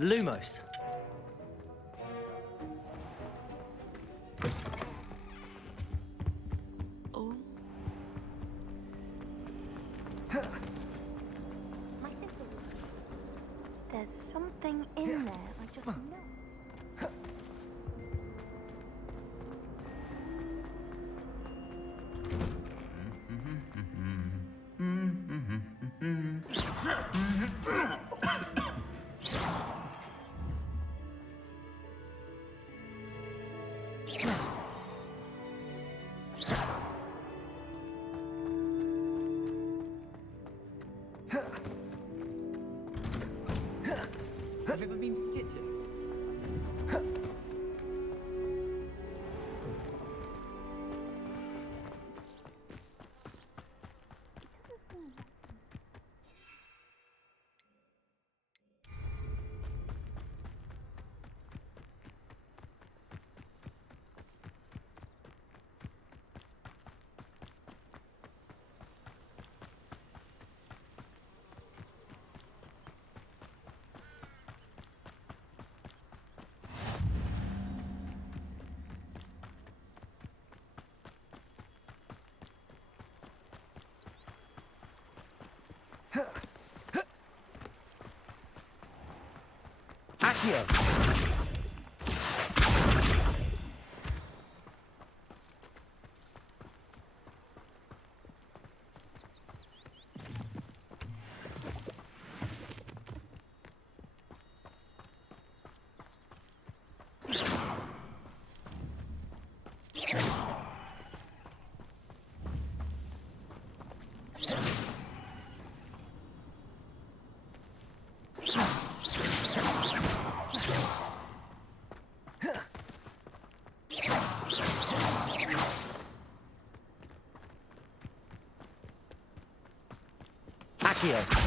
Lumos. Oh. There's something in there, I just know. Have you ever been to the kitchen? Accio! Accio!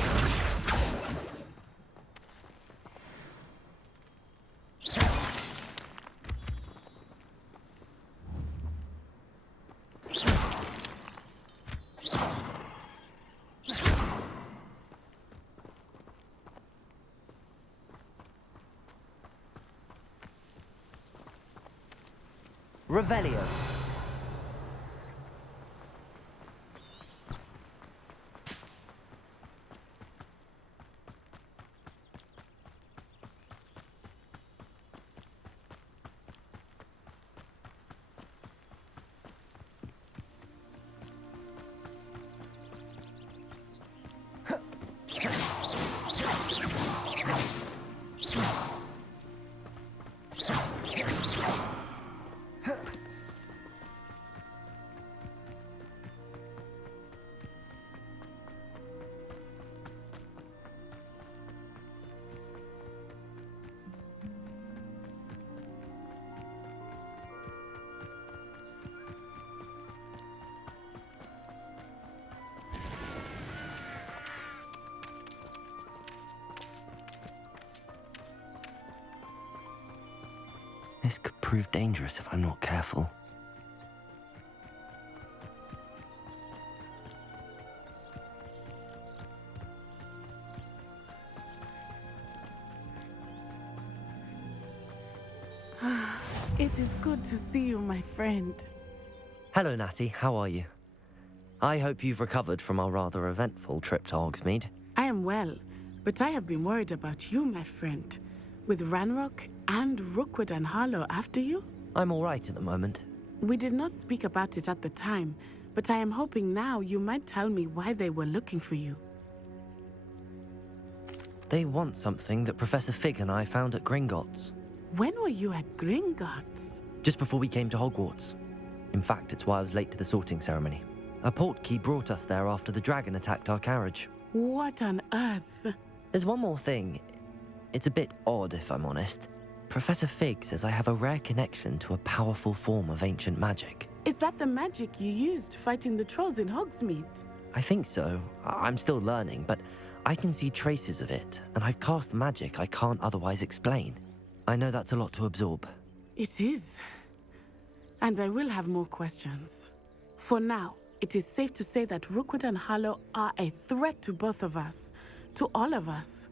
Revelio. This could prove dangerous if I'm not careful. It is good to see you, my friend. Hello, Natty. How are you? I hope you've recovered from our rather eventful trip to Hogsmeade. I am well, but I have been worried about you, my friend. With Ranrock and Rookwood and Harlow after you? I'm all right at the moment. We did not speak about it at the time, but I am hoping now you might tell me why they were looking for you. They want something that Professor Fig and I found at Gringotts. When were you at Gringotts? Just before we came to Hogwarts. In fact, it's why I was late to the sorting ceremony. A portkey brought us there after the dragon attacked our carriage. What on earth? There's one more thing. It's a bit odd, if I'm honest. Professor Fig says I have a rare connection to a powerful form of ancient magic. Is that the magic you used fighting the trolls in Hogsmeade? I think so. I'm still learning, but I can see traces of it, and I've cast magic I can't otherwise explain. I know that's a lot to absorb. It is. And I will have more questions. For now, it is safe to say that Rookwood and Harlow are a threat to both of us, to all of us.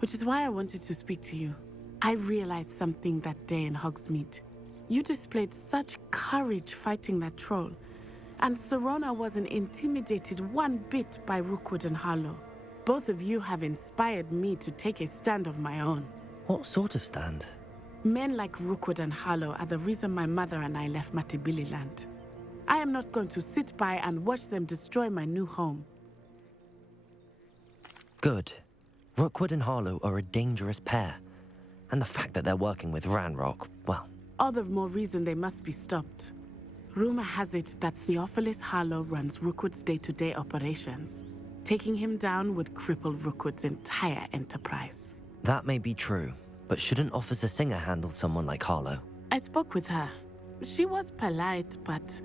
which is why I wanted to speak to you. I realized something that day in Hogsmeade. You displayed such courage fighting that troll, and Serona wasn't intimidated one bit by Rookwood and Harlow. Both of you have inspired me to take a stand of my own. What sort of stand? Men like Rookwood and Harlow are the reason my mother and I left Matibili land. I am not going to sit by and watch them destroy my new home. Good. Rookwood and Harlow are a dangerous pair. And the fact that they're working with Ranrock, well... All the more reason they must be stopped. Rumor has it that Theophilus Harlow runs Rookwood's day-to-day operations. Taking him down would cripple Rookwood's entire enterprise. That may be true, but shouldn't Officer Singer handle someone like Harlow? I spoke with her. She was polite, but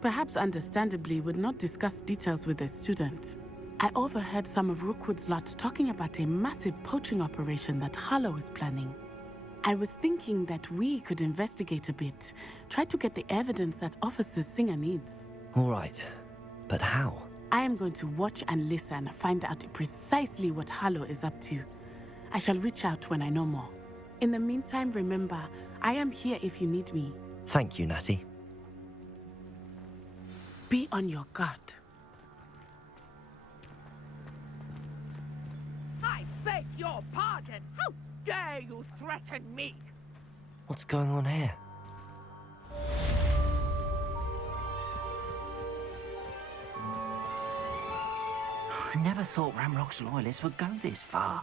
perhaps understandably would not discuss details with a student. I overheard some of Rookwood's lot talking about a massive poaching operation that Harlow is planning. I was thinking that we could investigate a bit, try to get the evidence that Officer Singer needs. All right, but how? I am going to watch and listen, find out precisely what Harlow is up to. I shall reach out when I know more. In the meantime, remember, I am here if you need me. Thank you, Natty. Be on your guard. I beg your pardon. How dare you threaten me? What's going on here? I never thought Ramrock's loyalists would go this far.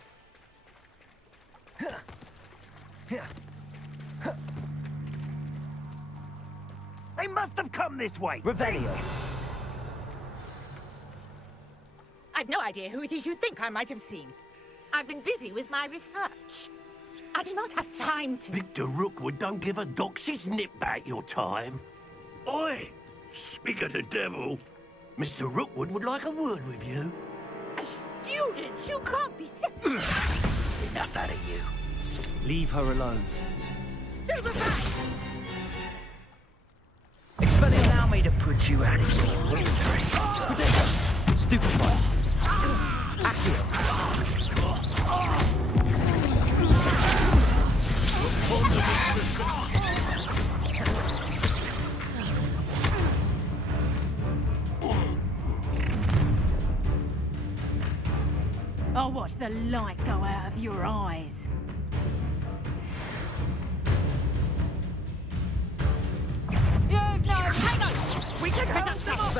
They must have come this way. Revelio! I've no idea who it is you think I might have seen. I've been busy with my research. I do not have time to... Victor Rookwood don't give a doxy's nip back your time. Oi! Speak of the devil. Mr. Rookwood would like a word with you. A student? You can't be so... Enough out of you. Leave her alone. Stupefy! Allow me to put you out of your misery. Stupefy! Accio! I'll watch the light go out of your eyes. We can help them up.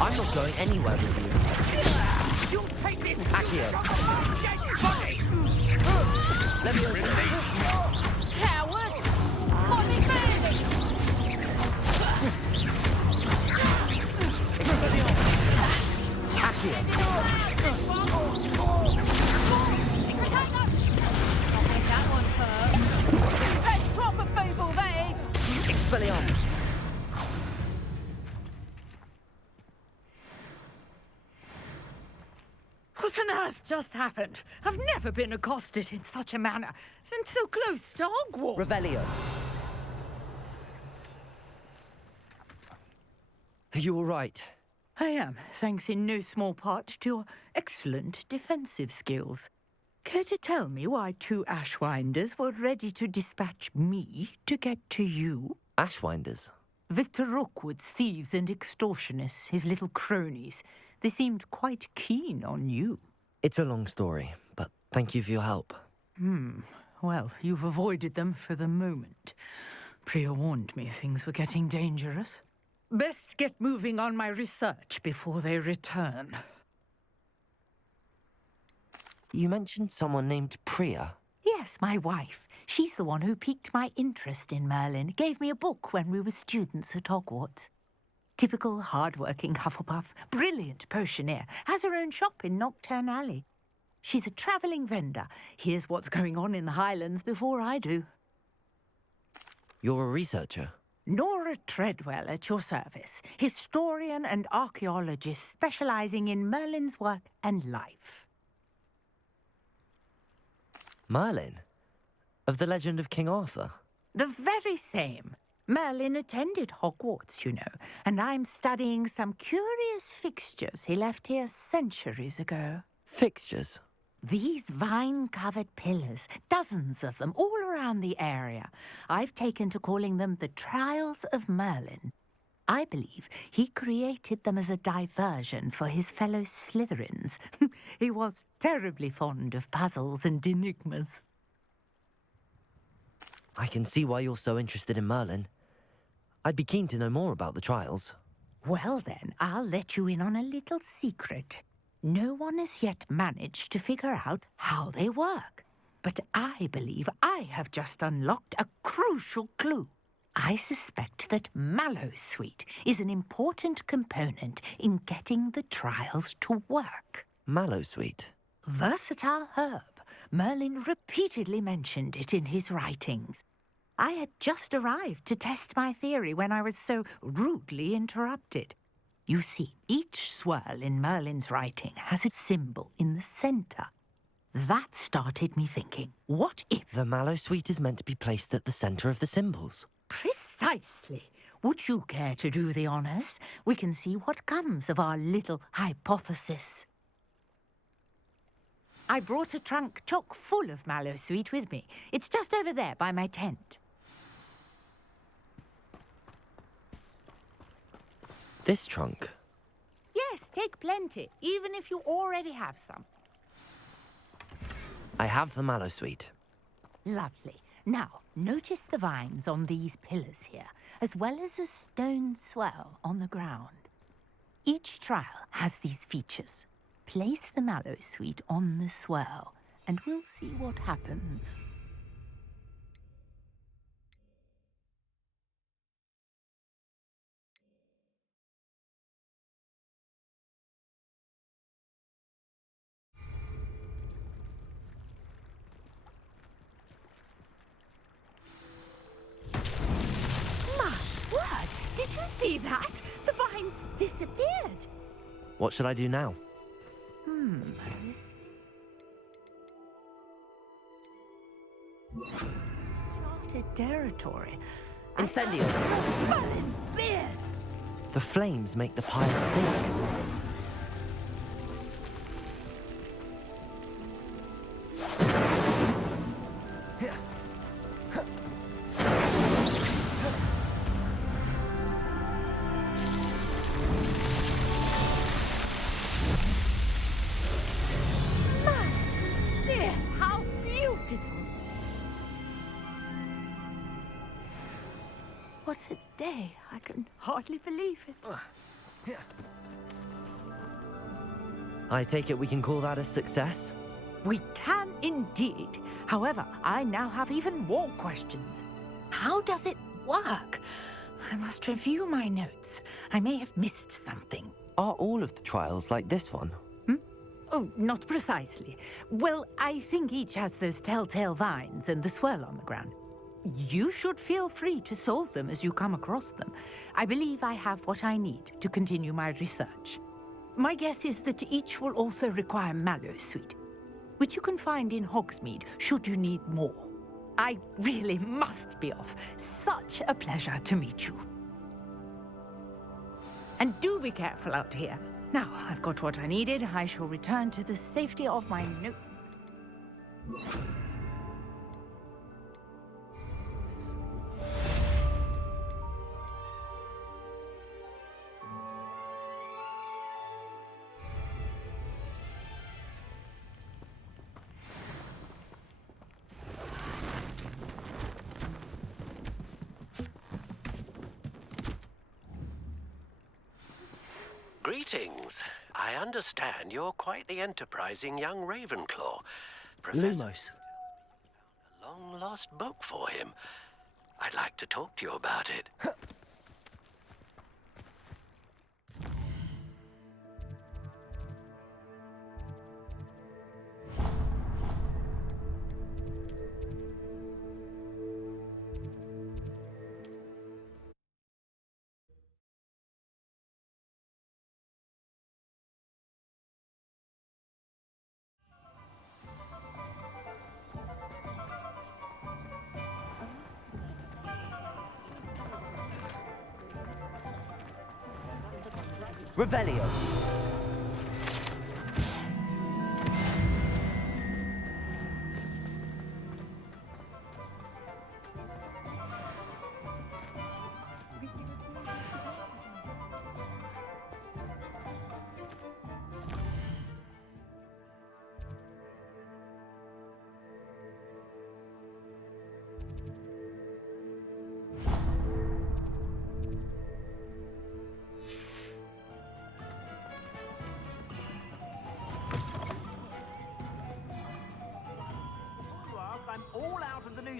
I'm not going anywhere with you. You take this. Accio! Let me Coward! Molly Bailey! That one hurt. That's proper fable, that is. Expelliarmus! What on earth just happened? I've never been accosted in such a manner, and so close to Hogwarts. Revelio! Are you all right? I am, thanks in no small part to your excellent defensive skills. Care to tell me why two Ashwinders were ready to dispatch me to get to you? Ashwinders? Victor Rookwood's thieves and extortionists, his little cronies. They seemed quite keen on you. It's a long story, but thank you for your help. Well, you've avoided them for the moment. Priya warned me things were getting dangerous. Best get moving on my research before they return. You mentioned someone named Priya. Yes, my wife. She's the one who piqued my interest in Merlin. Gave me a book when we were students at Hogwarts. Typical hard-working Hufflepuff, brilliant potioneer, has her own shop in Knockturn Alley. She's a travelling vendor. Hears what's going on in the Highlands before I do. You're a researcher? Nora Treadwell at your service, historian and archaeologist specialising in Merlin's work and life. Merlin? Of the legend of King Arthur? The very same. Merlin attended Hogwarts, you know, and I'm studying some curious fixtures he left here centuries ago. Fixtures? These vine-covered pillars, dozens of them all around the area. I've taken to calling them the Trials of Merlin. I believe he created them as a diversion for his fellow Slytherins. He was terribly fond of puzzles and enigmas. I can see why you're so interested in Merlin. I'd be keen to know more about the trials. Well then, I'll let you in on a little secret. No one has yet managed to figure out how they work. But I believe I have just unlocked a crucial clue. I suspect that Mallowsweet is an important component in getting the trials to work. Mallowsweet? Versatile herb. Merlin repeatedly mentioned it in his writings. I had just arrived to test my theory when I was so rudely interrupted. You see, each swirl in Merlin's writing has a symbol in the centre. That started me thinking, what if... The Mallowsweet is meant to be placed at the centre of the symbols. Precisely. Would you care to do the honours? We can see what comes of our little hypothesis. I brought a trunk chock full of Mallowsweet with me. It's just over there by my tent. This trunk? Yes, take plenty, even if you already have some. I have the Mallowsweet. Lovely. Now, notice the vines on these pillars here, as well as a stone swell on the ground. Each trial has these features. Place the Mallowsweet on the swirl, and we'll see what happens. My word! Did you see that? The vines disappeared. What should I do now? Charted territory. Incendio! Merlin's beard! The flames make the pyre sink. Merlin's beard! How beautiful! What a day. I can hardly believe it. I take it we can call that a success? We can indeed. However, I now have even more questions. How does it work? I must review my notes. I may have missed something. Are all of the trials like this one? Oh, not precisely. Well, I think each has those telltale vines and the swirl on the ground. You should feel free to solve them as you come across them. I believe I have what I need to continue my research. My guess is that each will also require Mallowsweet, which you can find in Hogsmeade should you need more. I really must be off. Such a pleasure to meet you. And do be careful out here. Now, I've got what I needed. I shall return to the safety of my notes. Greetings. I understand you're quite the enterprising young Ravenclaw. Professor Lumos. a long-lost book for him. I'd like to talk to you about it. Revelio.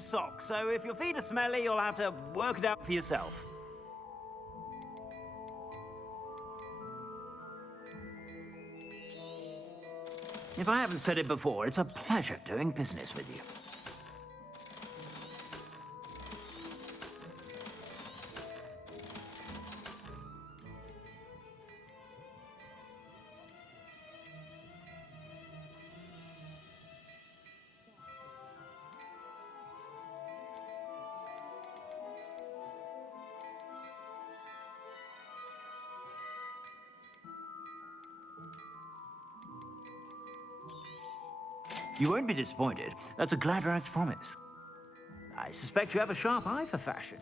socks, so if your feet are smelly, you'll have to work it out for yourself. If I haven't said it before, it's a pleasure doing business with you. You won't be disappointed. That's a Gladrag's promise. I suspect you have a sharp eye for fashion.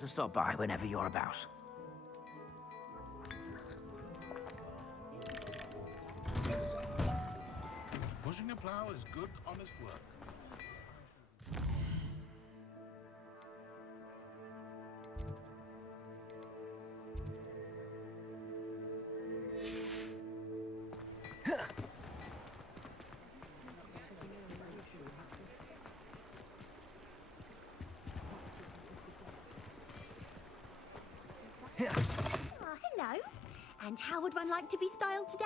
To stop by whenever you're about. Pushing a plow is good, honest work. Hello. And how would one like to be styled today?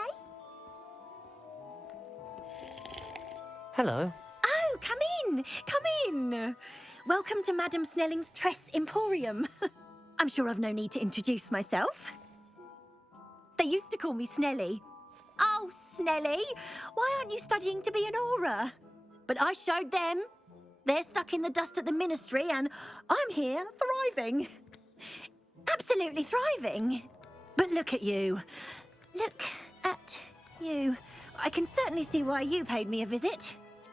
Hello. Oh, come in. Come in. Welcome to Madame Snelling's Tress Emporium. I'm sure I've no need to introduce myself. They used to call me Snelly. Oh, Snelly, why aren't you studying to be an aura? But I showed them. They're stuck in the dust at the ministry and I'm here thriving. Absolutely thriving. But look at you. Look at you. I can certainly see why you paid me a visit.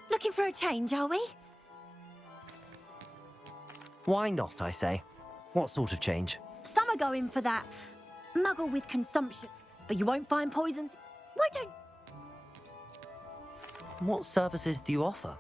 Looking for a change, are we? Why not, I say? What sort of change? Some are going for that muggle with consumption. But you won't find poisons. Why don't... What services do you offer?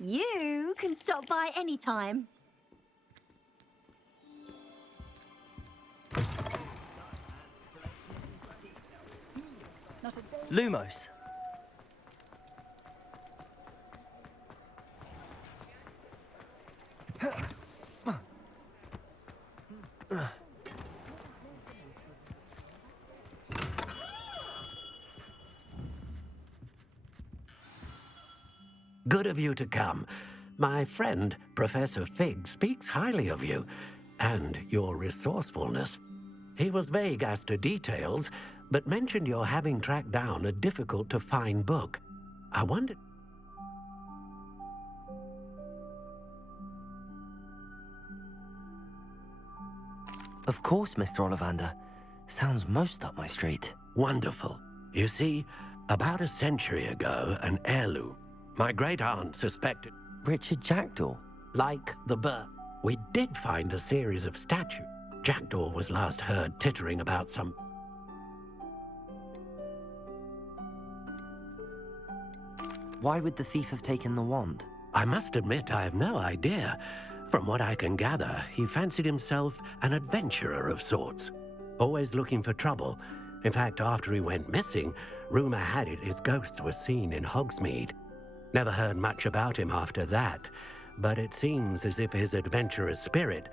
You can stop by any time. Lumos. Good of you to come. My friend, Professor Fig, speaks highly of you and your resourcefulness. He was vague as to details, but mentioned your having tracked down a difficult-to-find book. I wondered... Of course, Mr. Ollivander. Sounds most up my street. Wonderful. You see, about a century ago, an heirloom. My great-aunt suspected... Richard Jackdaw? Like the bird. We did find a series of statues. Jackdaw was last heard tittering about some... Why would the thief have taken the wand? I must admit I have no idea. From what I can gather, he fancied himself an adventurer of sorts. Always looking for trouble. In fact, after he went missing, rumor had it his ghost was seen in Hogsmeade. Never heard much about him after that, but it seems as if his adventurous spirit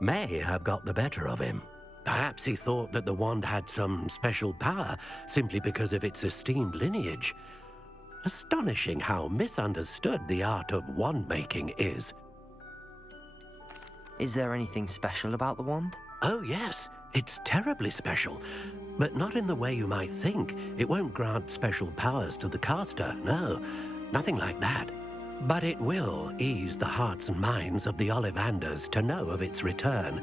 may have got the better of him. Perhaps he thought that the wand had some special power simply because of its esteemed lineage. Astonishing how misunderstood the art of wand-making is. Is there anything special about the wand? Oh yes, it's terribly special. But not in the way you might think. It won't grant special powers to the caster, no. Nothing like that. But it will ease the hearts and minds of the Ollivanders to know of its return.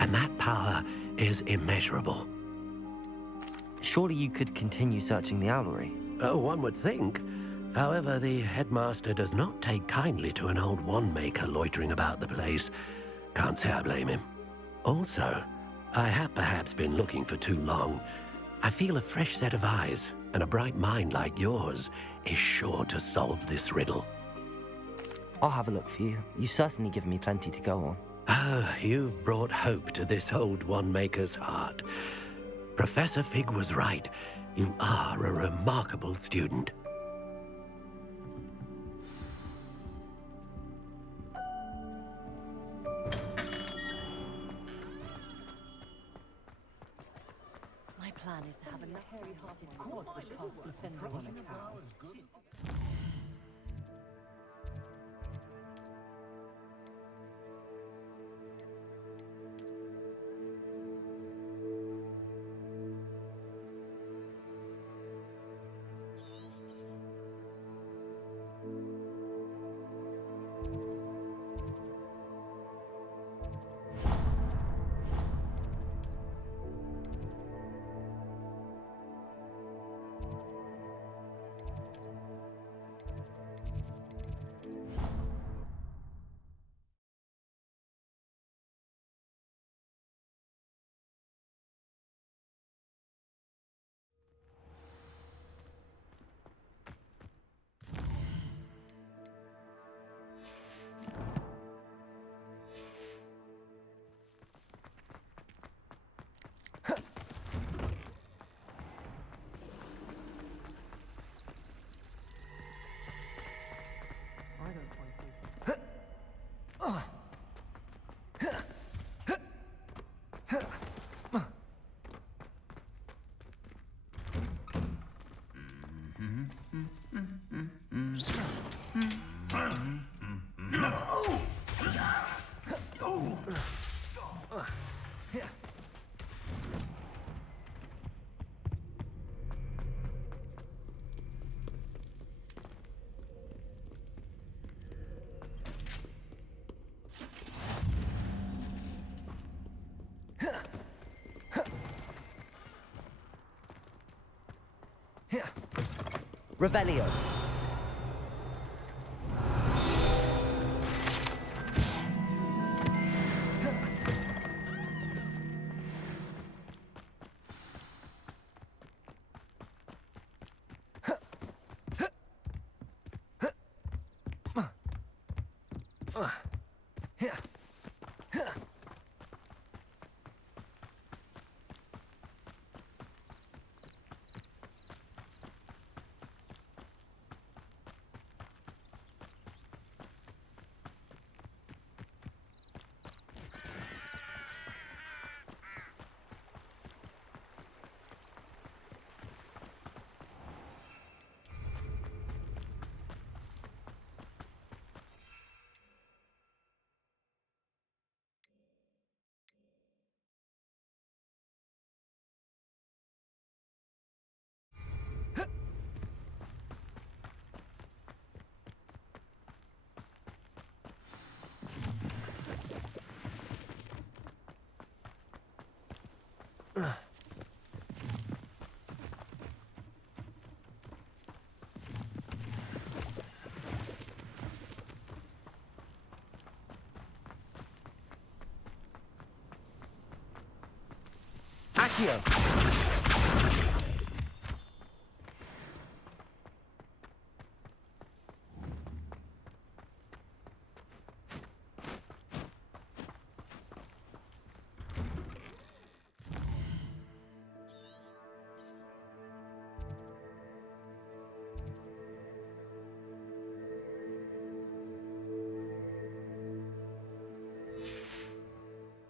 And that power is immeasurable. Surely you could continue searching the owlery. Oh, one would think. However, the headmaster does not take kindly to an old wand-maker loitering about the place. Can't say I blame him. Also, I have perhaps been looking for too long. I feel a fresh set of eyes, and a bright mind like yours is sure to solve this riddle. I'll have a look for you. You've certainly given me plenty to go on. Ah, you've brought hope to this old wand-maker's heart. Professor Fig was right. You are a remarkable student. My plan is to have a hairy-hearted sword that casts defender on a cow. Revelio. Accio!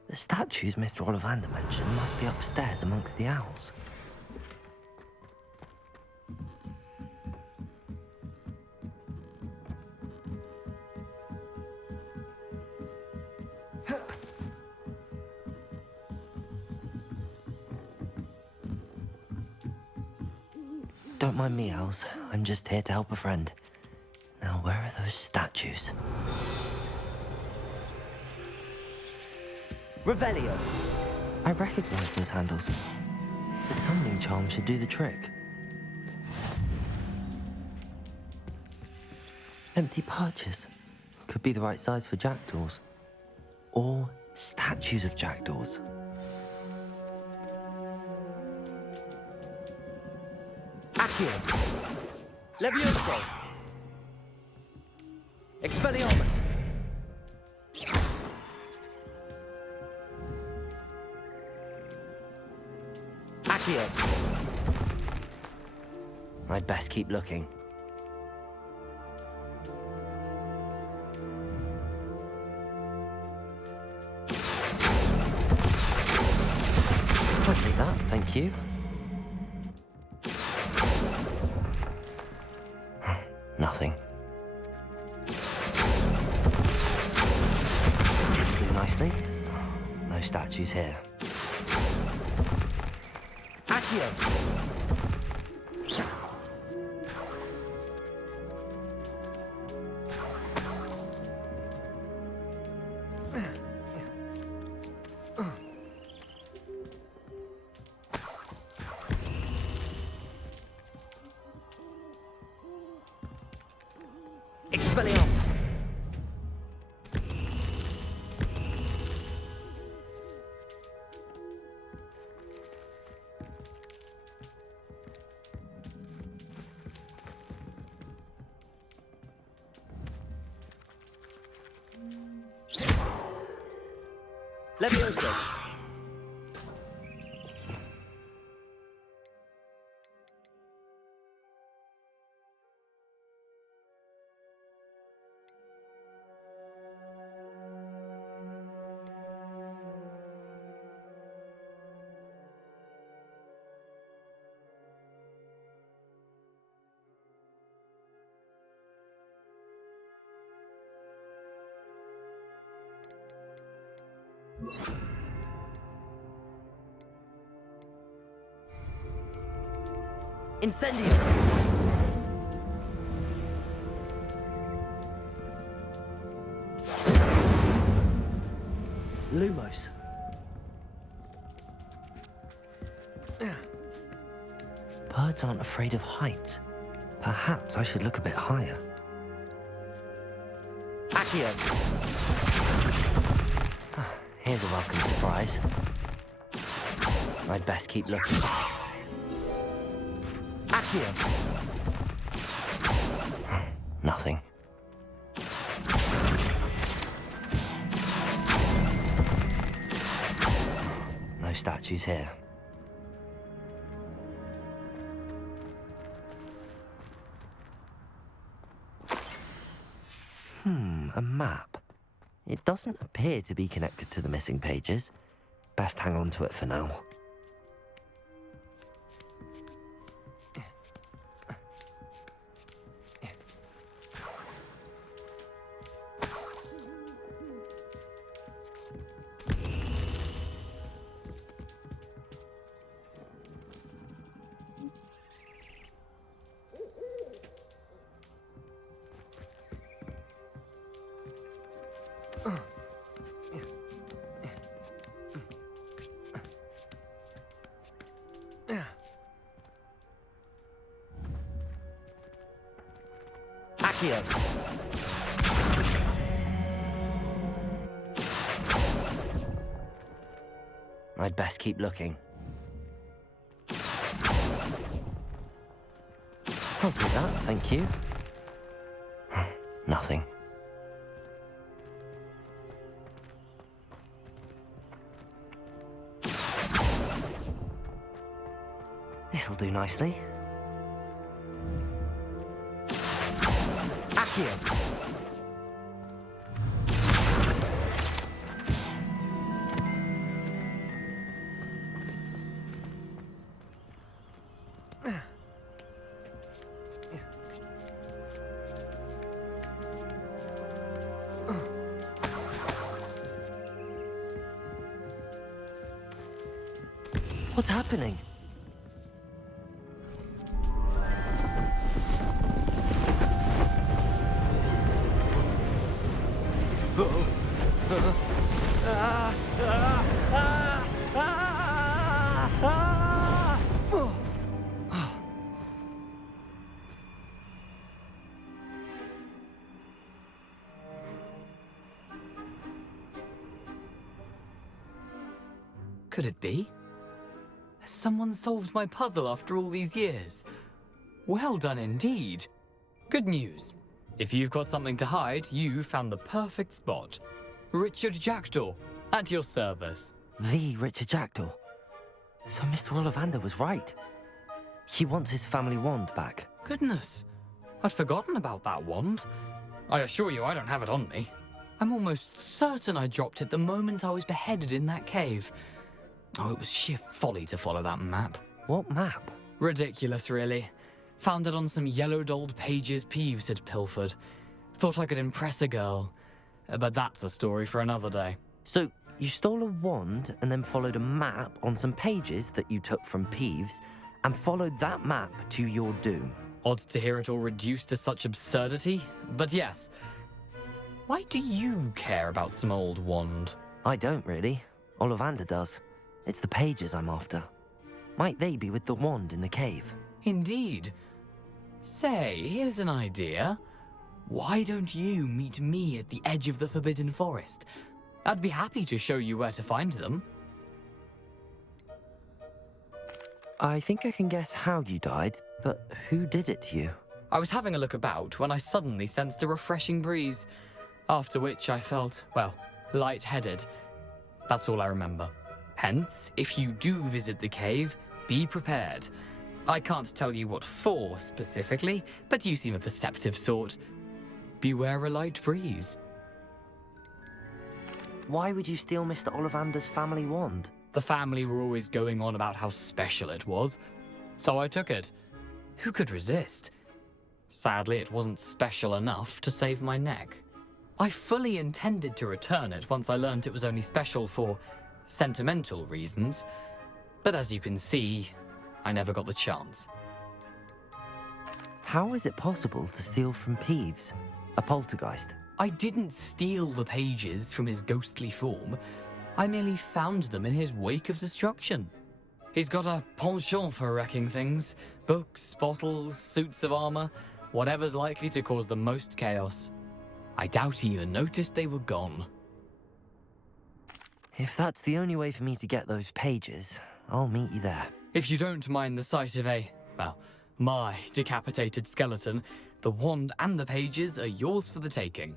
The statues Mr. Ollivander mentioned must be upstairs amongst the owls. Don't mind me, owls. I'm just here to help a friend. Now, where are those statues? Revelio! I recognize those handles. The summoning charm should do the trick. Empty perches. Could be the right size for jackdaws. Or statues of jackdaws. Accio! Levioso! Expelliarmus! Accio! I'd best keep looking. I'll take that, thank you. Nothing. This'll do nicely. No statues here. Accio! Expelliarmus! Levioso! Incendio! Lumos. Birds aren't afraid of heights. Perhaps I should look a bit higher. Accio! Here's a welcome surprise. I'd best keep looking. Accio! Nothing. No statues here. A map. It doesn't appear to be connected to the missing pages. Best hang on to it for now. Accio! I'd best keep looking. I'll take that, thank you. Nothing. This'll do nicely. Accio! What's happening? Could it be? Has someone solved my puzzle after all these years? Well done indeed. Good news. If you've got something to hide, you found the perfect spot. Richard Jackdaw, at your service. The Richard Jackdaw. So Mr. Ollivander was right. He wants his family wand back. Goodness, I'd forgotten about that wand. I assure you I don't have it on me. I'm almost certain I dropped it the moment I was beheaded in that cave. Oh, it was sheer folly to follow that map. What map? Ridiculous, really. Found it on some yellowed old pages Peeves had pilfered. Thought I could impress a girl. But that's a story for another day. So, you stole a wand and then followed a map on some pages that you took from Peeves and followed that map to your doom. Odd to hear it all reduced to such absurdity, but yes. Why do you care about some old wand? I don't really. Ollivander does. It's the pages I'm after. Might they be with the wand in the cave? Indeed. Say, here's an idea. Why don't you meet me at the edge of the Forbidden Forest? I'd be happy to show you where to find them. I think I can guess how you died, but who did it to you? I was having a look about when I suddenly sensed a refreshing breeze, after which I felt, well, lightheaded. That's all I remember. Hence, if you do visit the cave, be prepared. I can't tell you what for specifically, but you seem a perceptive sort. Beware a light breeze. Why would you steal Mr. Ollivander's family wand? The family were always going on about how special it was, so I took it. Who could resist? Sadly, it wasn't special enough to save my neck. I fully intended to return it once I learned it was only special for sentimental reasons, but as you can see, I never got the chance. How is it possible to steal from Peeves, a poltergeist? I didn't steal the pages from his ghostly form. I merely found them in his wake of destruction. He's got a penchant for wrecking things. Books, bottles, suits of armor, whatever's likely to cause the most chaos. I doubt he even noticed they were gone. If that's the only way for me to get those pages, I'll meet you there. If you don't mind the sight of my decapitated skeleton, the wand and the pages are yours for the taking.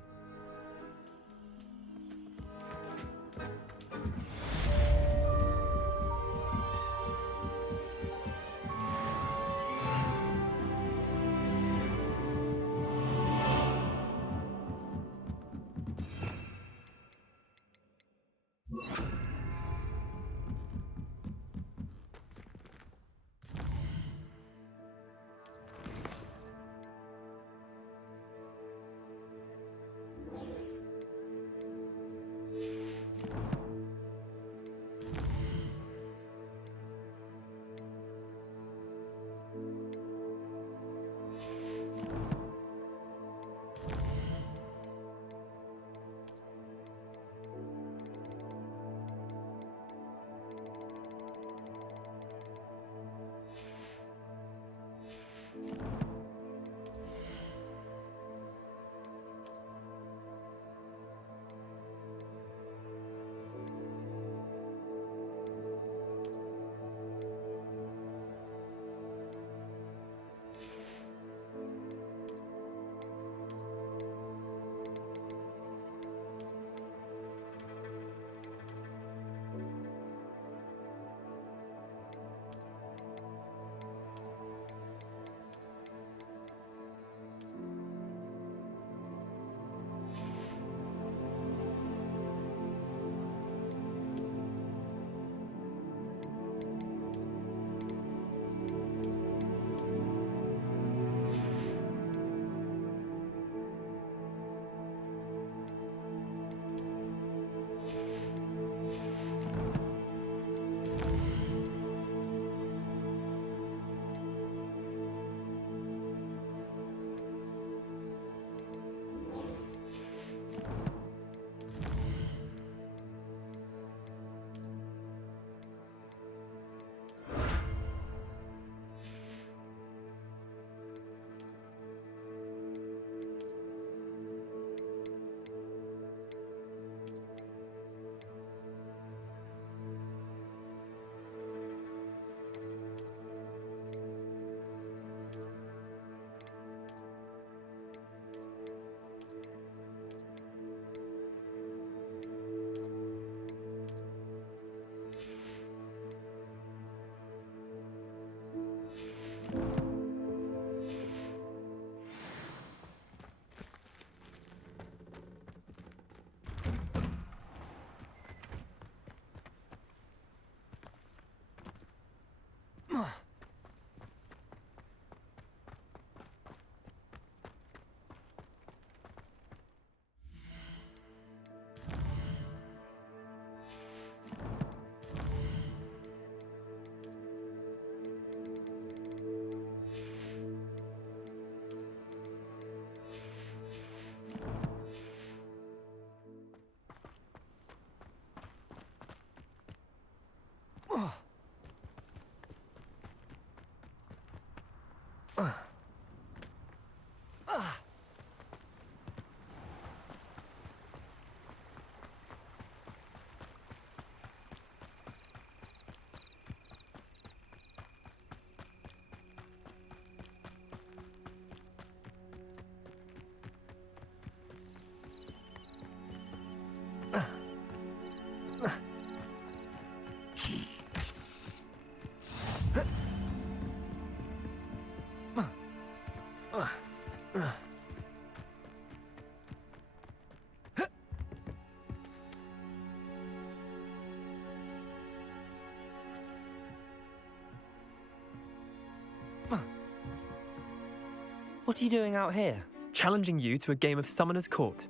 What are you doing out here? Challenging you to a game of Summoner's Court.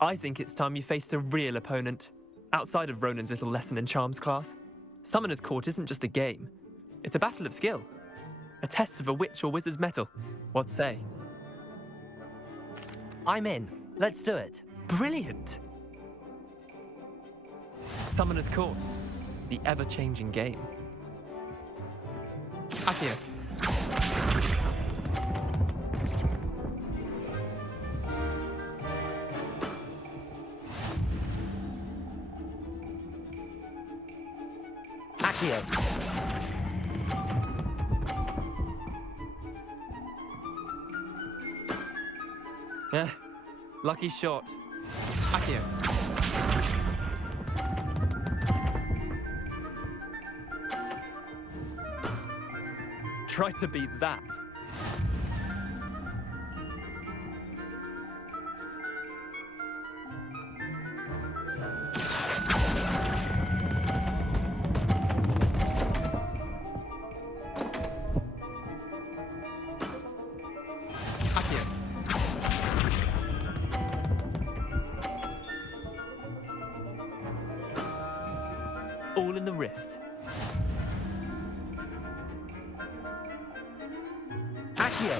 I think it's time you faced a real opponent, outside of Ronan's little lesson in charms class. Summoner's Court isn't just a game. It's a battle of skill. A test of a witch or wizard's mettle. What say? I'm in. Let's do it. Brilliant! Summoner's Court. The ever-changing game. Akio. Accio. Lucky shot. Akio. Try to beat that. Akio. All in the wrist. Accio.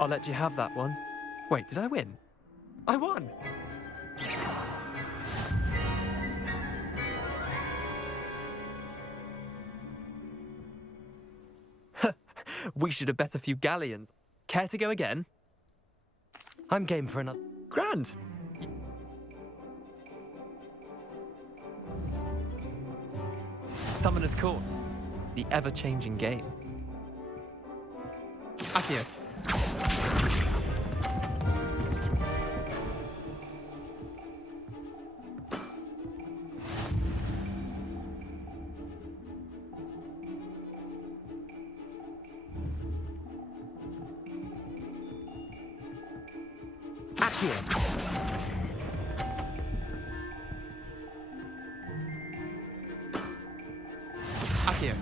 I'll let you have that one. Wait, did I win? I won! We should have bet a few galleons. Care to go again? I'm game for another. Grand! Summoner's Court. The ever-changing game. Akio. Accio. Akio.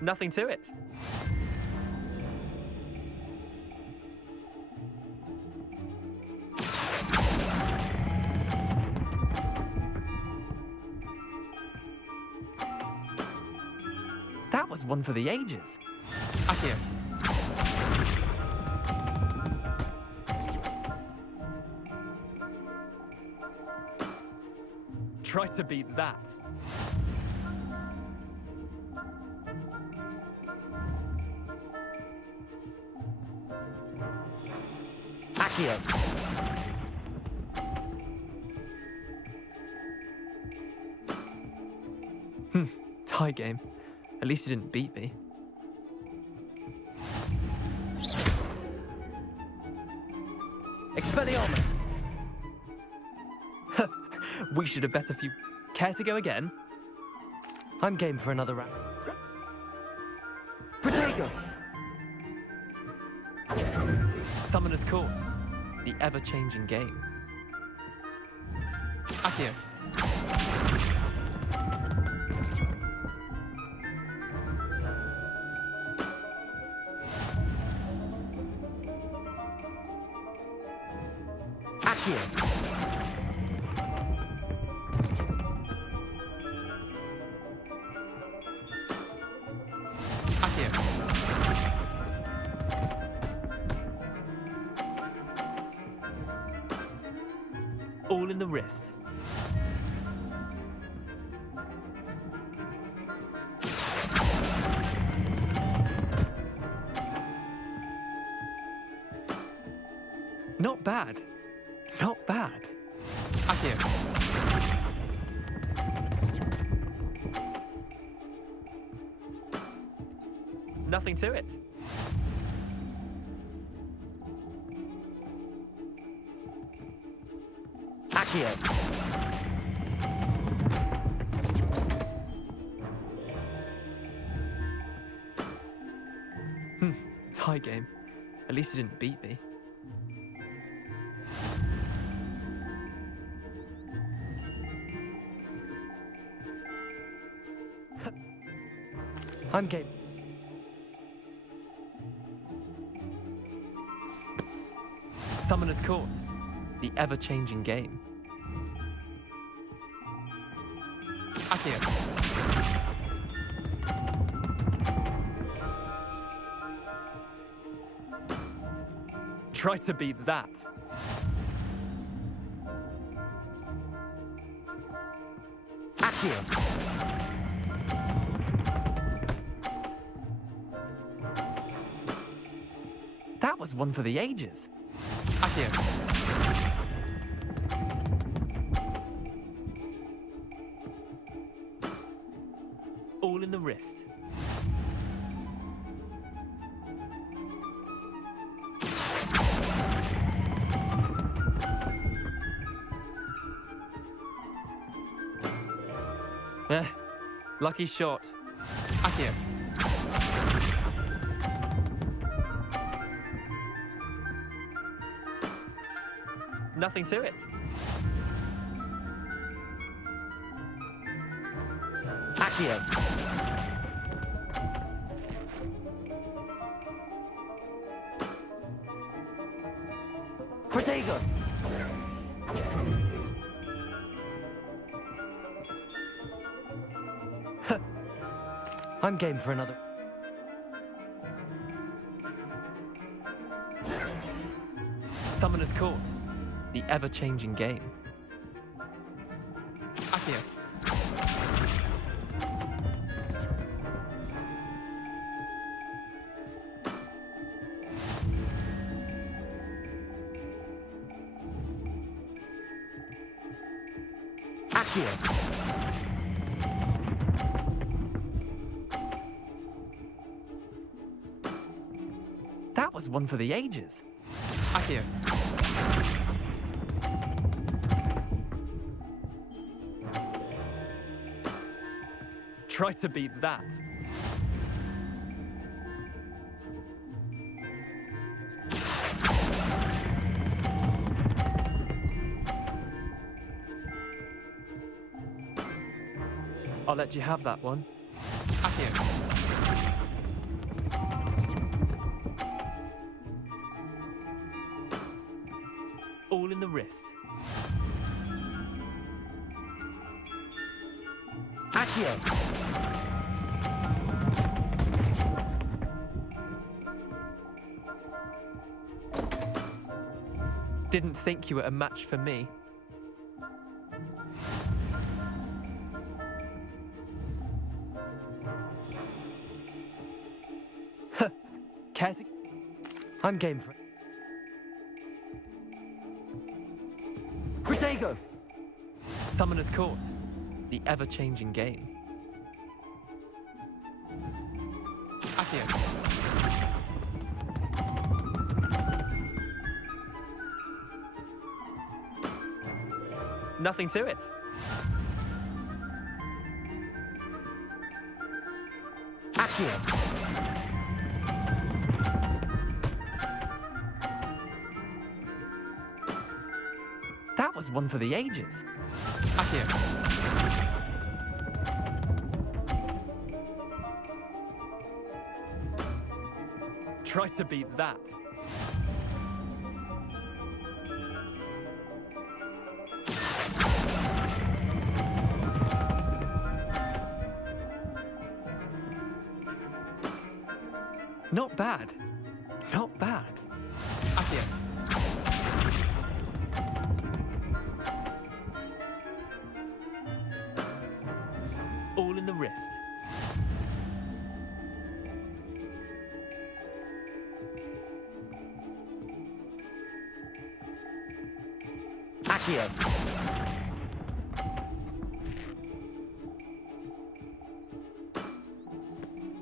Nothing to it. That was one for the ages. Akio. Try to beat that. Accio. Tie game. At least you didn't beat me. Expelliarmus. We should have bet a few. Care to go again? I'm game for another round. Protego! Summoner's Court. The ever-changing game. Akio. Accio. All in the wrist. Not bad. Not bad. Akio. Nothing to it. Accio. Tie game. At least you didn't beat me. I'm game. Summoner's Court. The ever-changing game. Accio. Try to beat that. Accio. That was one for the ages. Accio. All in the wrist. Lucky shot. Accio. Nothing to it. Accio. Protego. I'm game for another. Summoner's Court. The ever-changing game. Accio. Accio. That was one for the ages. Accio. Try to beat that. I'll let you have that one. Accio. All in the wrist. Accio. Didn't think you were a match for me. Care to... I'm game for it. Protego. Summoner's Court. The ever-changing game. Accio. Nothing to it. Accio. That was one for the ages. Accio. Try to beat that. Not bad. Not bad. Accio. All in the wrist. Accio.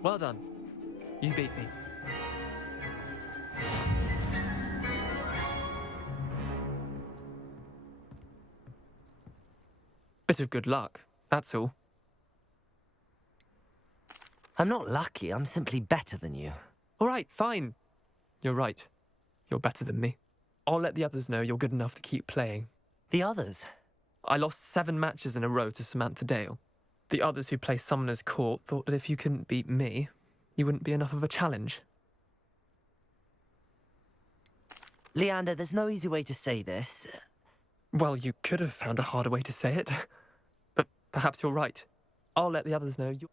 Well done. You beat me. Bit of good luck, that's all. I'm not lucky, I'm simply better than you. All right, fine. You're right. You're better than me. I'll let the others know you're good enough to keep playing. The others? I lost 7 matches in a row to Samantha Dale. The others who play Summoner's Court thought that if you couldn't beat me, you wouldn't be enough of a challenge. Leander, there's no easy way to say this. Well, you could have found a harder way to say it. But perhaps you're right. I'll let the others know you...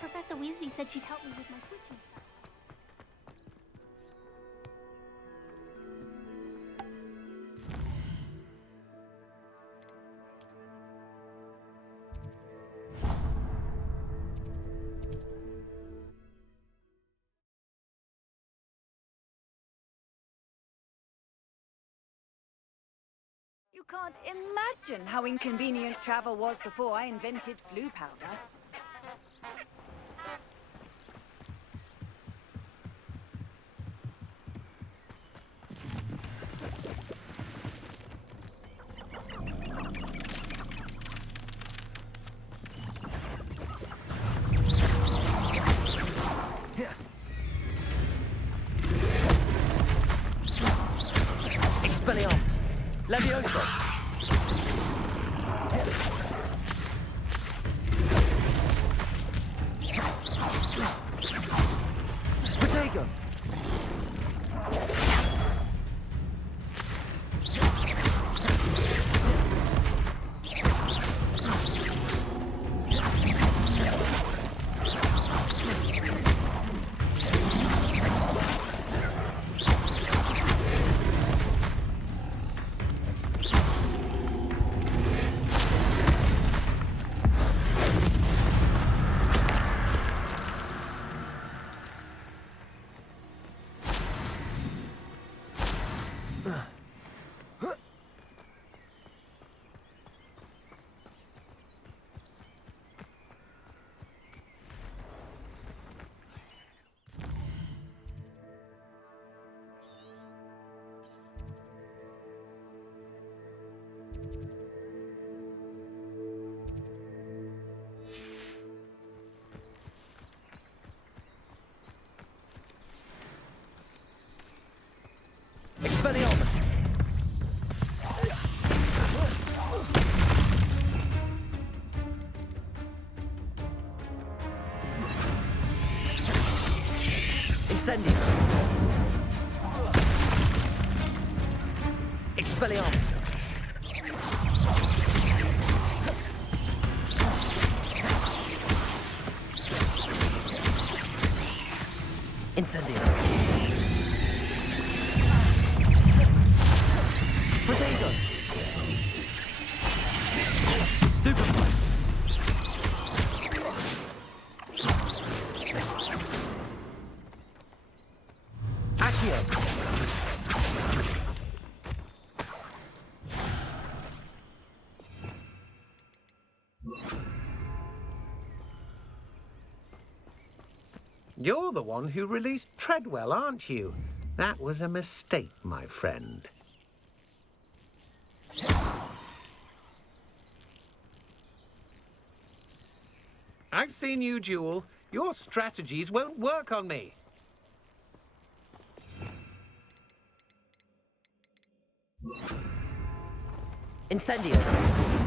Professor Weasley said she'd help me with my cooking stuff. You can't imagine how inconvenient travel was before I invented flu powder. Expelliarmus! Levioso! Protego! Expelliarmus! Incendio! Expelliarmus! Incendio! Protego! Stupefy! Accio! You're the one who released Treadwell, aren't you? That was a mistake, my friend. I've seen you duel. Your strategies won't work on me. Incendio!